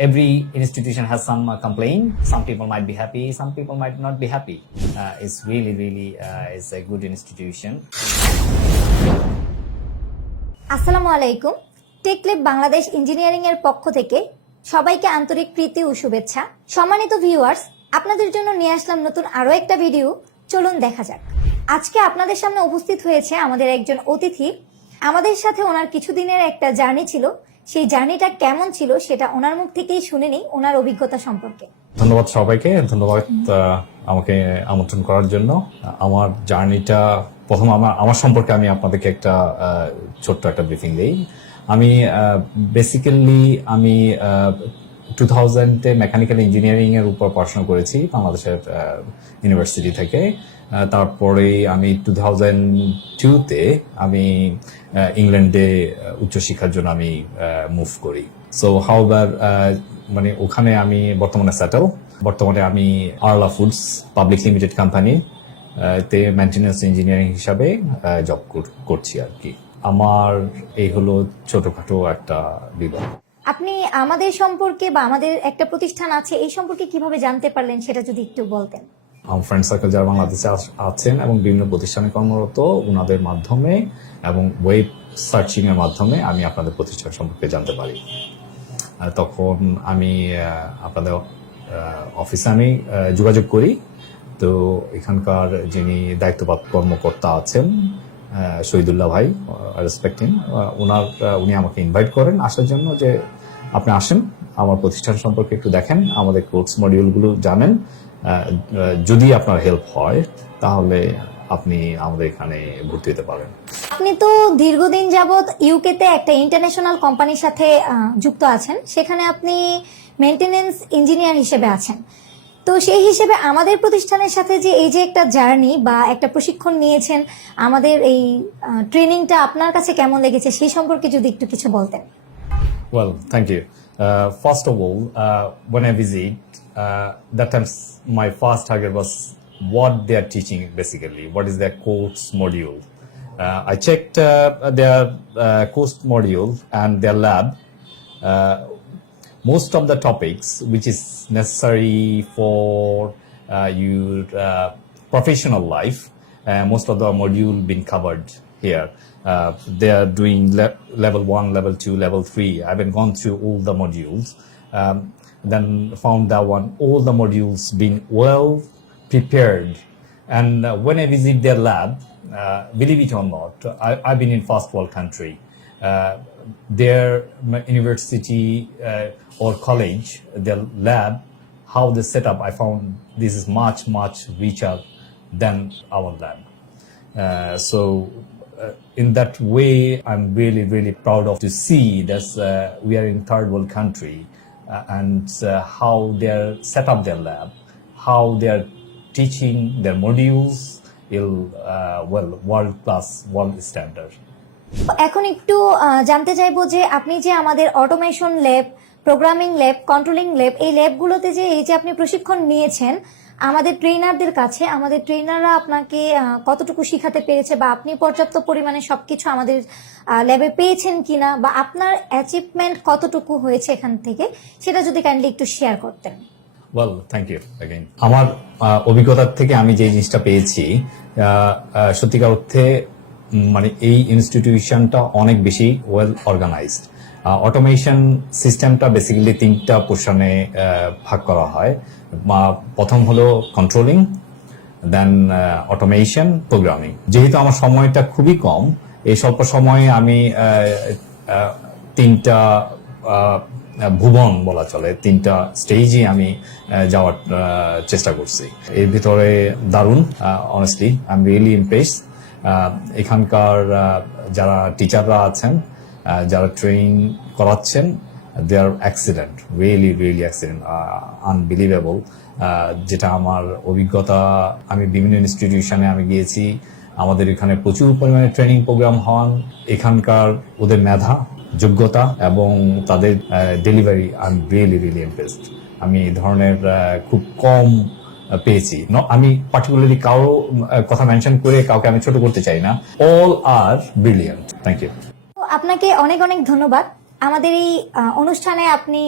every institution has some uh, complaint. Some people might be happy, some people might not be happy. Uh, it's really, really, uh, it's a good institution. আসসালামু আলাইকুম টেকলেব Bangladesh engineering এর পক্ষ থেকে সবাইকে আন্তরিক প্রীতি ও শুভেচ্ছা সম্মানিত ভিউয়ার্স আপনাদের জন্য নিয়ে আসলাম নতুন আরও একটা ভিডিও চলুন দেখা যাক আজকে আপনাদের সামনে উপস্থিত হয়েছে আমাদের একজন অতিথি আমাদের সাথে ওনার কিছুদিনের একটা জার্নি ছিল সেই জার্নিটা কেমন ছিল সেটা ওনার মুখ থেকেই শুনে নিই ওনার অভিজ্ঞতা সম্পর্কে। ধন্যবাদ সবাইকে ধন্যবাদ আমাকে আমন্ত্রণ করার জন্য। আমার জার্নিটা প্রথম আমার আমার সম্পর্কে আমি আপনাদেরকে একটা ছোট্ট একটা ব্রিফিং দিই। আমি বেসিক্যালি আমি টু থাউজেন্ডে মেকানিক্যাল ইঞ্জিনিয়ারিং এর উপর পড়াশোনা করেছি বাংলাদেশের ইউনিভার্সিটি থেকে। তারপরে আমি টু থাউজেন্ড টুতে আমি ইংল্যান্ডে উচ্চশিক্ষার জন্য আমি মুভ করি। সো হাউবার মানে ওখানে আমি বর্তমানে সেটেল বর্তমানে আমি Arla foods public limited company তে মেনটেন্যান্স ইঞ্জিনিয়ারিং হিসাবে জব করছি আর কি। আমার এই হলো ছোটখাটো একটা বিভাগ। আপনি আমাদের সম্পর্কে বা আমাদের একটা প্রতিষ্ঠান আছে, এই সম্পর্কে কীভাবে জানতে পারলেন সেটা যদি একটু বলতেন? ফ্রেন্ড সার্কেল যারা বাংলাদেশে আছেন এবং বিভিন্ন প্রতিষ্ঠানে কর্মরত ওনাদের মাধ্যমে এবং ওয়েব সার্চিং এর মাধ্যমে আমি আপনাদের প্রতিষ্ঠান সম্পর্কে জানতে পারি। তখন আমি আপনাদের অফিসে আমি যোগাযোগ করি। তো এখানকার যিনি দায়িত্বপ্রাপ্ত কর্মকর্তা আছেন শহীদুল্লাহ ভাই রেসপেক্টিং ওনার উনি আমাকে ইনভাইট করেন আসার জন্য যে আপনি আসেন, আমার প্রতিষ্ঠান সম্পর্কে একটু দেখেন, আমাদের কোর্স মডিউলগুলো জানেন। যদি আপনার হেল্প হয়, তাহলে আপনি আমাদের এখানে ভর্তি হতে পারেন। আপনি তো দীর্ঘদিন যাবৎ ইউকেতে একটা ইন্টারন্যাশনাল কোম্পানির সাথে যুক্ত আছেন। সেখানে আপনি মেনটেনেন্স ইঞ্জিনিয়ার হিসেবে আছেন। তো সেই হিসেবে আমাদের প্রতিষ্ঠানের সাথে যে এই যে একটা জার্নি বা একটা প্রশিক্ষণ নিয়েছেন, আমাদের এই ট্রেনিংটা আপনার কাছে কেমন লেগেছে সেই সম্পর্কে যদি একটু কিছু বলতেন। Well, thank you. Uh, first of all, uh, when I visit, uh, that time my first target was what they are teaching basically. What is their course module? Uh, I checked uh, their uh, course module and their lab. Uh, most of the topics which is necessary for uh, your uh, professional life, uh, most of the module been covered here. Uh, they are doing le- level one, level two, level three. I haven't gone through all the modules. Um, then found that one, all the modules been well prepared. And uh, when I visit their lab, uh, believe it or not, I, I've been in first world country. Uh, their university uh, or college, their lab, how they set up, I found this is much, much richer than our lab. Uh, so uh, in that way, I'm really, really proud of to see that uh, we are in third world country uh, and uh, how they're set up their lab, how they're teaching their modules in uh, well world class, world standard. এখন একটু জানতে চাইব যে আপনি যে আমাদের automation lab programming lab controlling lab এই ল্যাবগুলোতে যে এই যে আপনি প্রশিক্ষণ নিয়েছেন আমাদের ট্রেনারদের কাছে, আমাদের ট্রেনাররা আপনাকে কতটুকু শিখাতে পেরেছে বা আপনি পর্যাপ্ত পরিমাণে সবকিছু আমাদের ল্যাবে পেয়েছেন কিনা বা আপনার অ্যাচিভমেন্ট কতটুকু হয়েছে এখান থেকে, সেটা যদি কাইন্ডলি একটু শেয়ার করতেন। ওয়েল থ্যাংক ইউ अगेन আমার অভিজ্ঞতার থেকে আমি যে জিনিসটা পেয়েছি সত্যিকার অর্থে মানে এই ইনস্টিটিউশনটা অনেক বেশি ওয়েল অর্গানাইজড অটোমেশন সিস্টেমটা বেসিক্যালি তিনটা পোর্শনে ভাগ করা হয়। প্রথম হলো কন্ট্রোলিং দেন অটোমেশন প্রোগ্রামিং যেহেতু আমার সময়টা খুবই কম, এই স্বল্প সময়ে আমি তিনটা ভুবন বলা চলে, তিনটা স্টেজে আমি যাওয়ার চেষ্টা করছি। এর ভিতরে দারুণ honestly I am really impress এখানকার যারা টিচাররা আছেন যারা ট্রেনিং করাচ্ছেন they are accident really really accident unbelievable যেটা আমার অভিজ্ঞতা, আমি বিভিন্ন ইনস্টিটিউশনে আমি গিয়েছি, আমাদের এখানে প্রচুর পরিমাণে ট্রেনিং প্রোগ্রাম হন, এখানকার ওদের মেধা, যোগ্যতা এবং তাদের delivery I am really really impressed আমি এই ধরনের খুব কম পেয়েছি। আমি পার্টিকুলারলি কারও কথা মেনশন করে কাউকে আমি ছোট করতে চাই না। All are brilliant thank you আপনাকে অনেক অনেক ধন্যবাদ। আমাদের এই অনুষ্ঠানে আপনি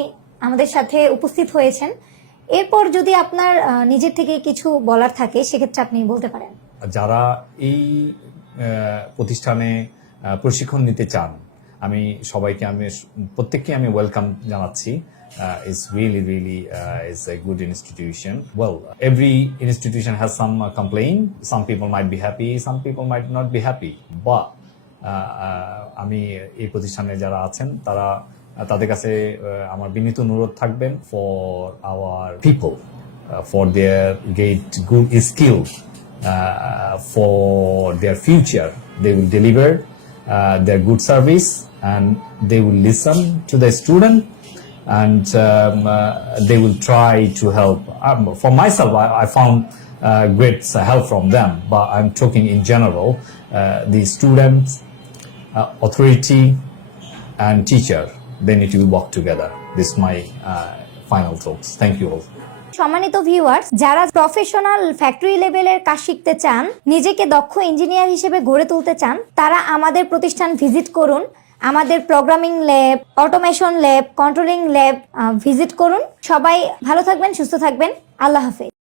আমাদের সাথে উপস্থিত হয়েছেন। এরপর যদি আপনার নিজের থেকে কিছু বলার থাকে সেক্ষেত্রে আপনি বলতে পারেন। যারা এই প্রতিষ্ঠানে প্রশিক্ষণ নিতে চান আমি সবাইকে আমি প্রত্যেককে আমি ওয়েলকাম জানাচ্ছি। It's really really it's a good institution well every institution some some complain some people might be happy some people might not be happy বা আমি এই প্রতিষ্ঠানে যারা আছেন তারা তাদের কাছে আমার বিনীত অনুরোধ থাকবেন for our people for their get good skills uh, for their future. They will deliver uh, their good service and they will listen to the student. And um, uh, they will try to help. Um, for myself, I, I found uh, great help from them, but I'm talking in general. Uh, the students, uh, authority, and teacher, they need to work together. This is my uh, final thoughts. Thank you all. সম্মানিত viewers যারা professional factory লেভেলের কাজ শিখতে চান নিজেকে দক্ষ engineer হিসেবে গড়ে তুলতে চান তারা আমাদের প্রতিষ্ঠান ভিজিট করুন আমাদের programming lab automation lab controlling lab visit করুন। সবাই ভালো থাকবেন, সুস্থ থাকবেন। আল্লাহ হাফেজ।